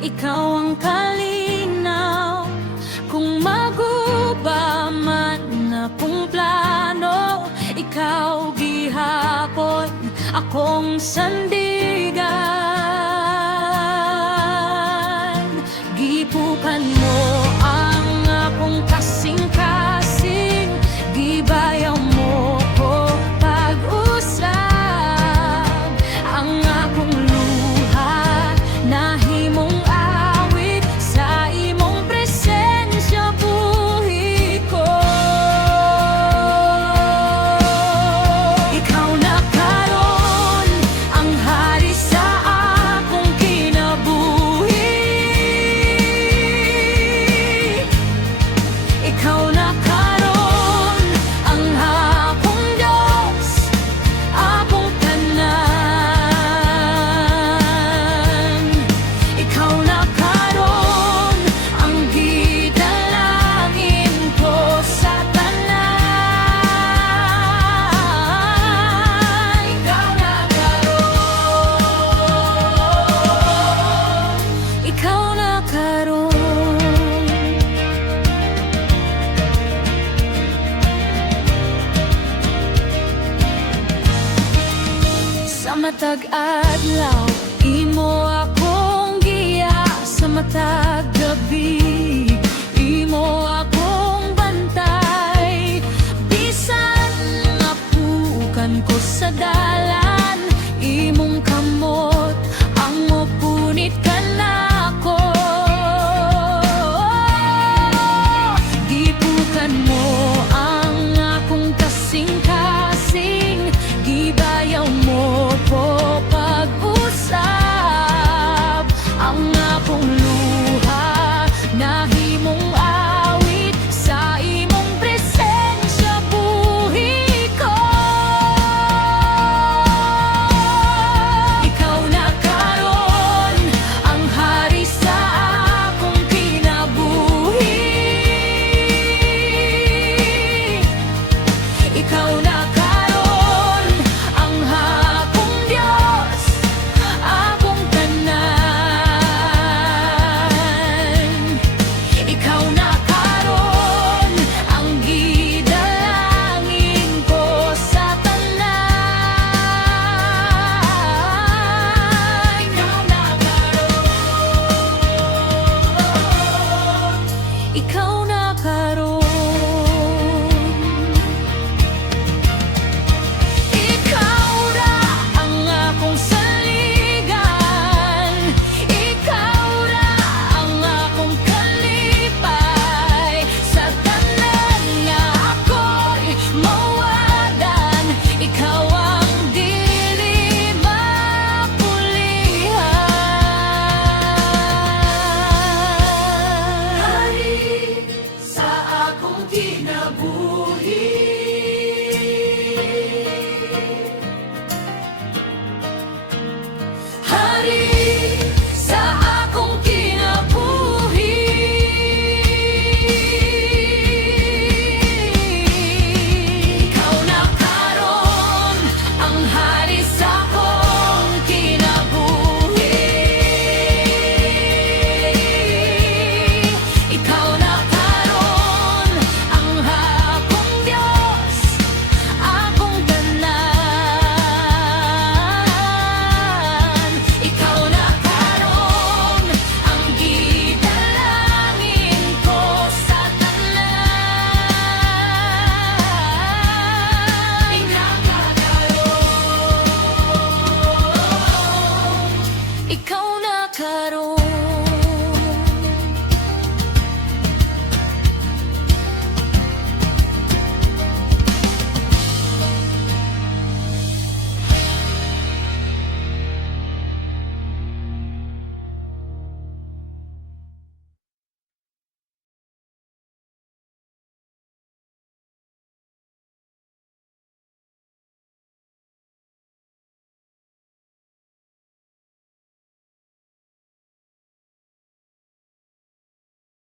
ikaw ang kalinaw. Kung maguba man akong plano, ikaw gihapon akong sandigan. Gipukan mo ang akong kasing-kasing, gibayaw mo ko pag-usap. Ang akong luha nahimong awit, sa imong presensya buhi ko. Ikaw na karon ang hari sa akong kinabuhi. Ikaw na karon ang akong Diyos, akong tanan. Ikaw na karon ang gidalangin ko sa tanan. Ikaw na karon, ikaw na karon. Sa matag adlaw, imo akong giya. Sa matag gabi, imo akong bantay. Bisan mapukan ko sa dalan, imong kamot ang mopunit ka nako. Gipukan mo ang akong kasing-kasing, gibayaw mo ko pag-usap. Ang akong luha nahimong awit, sa imong presensya buhi ko. Ikaw na karon ang hari sa akong kinabuhi. Ikaw na karon ang akong Diyos, akong tanan. Ikaw na karon ang gidalangin ko sa tanan. Ikaw na karon, ikaw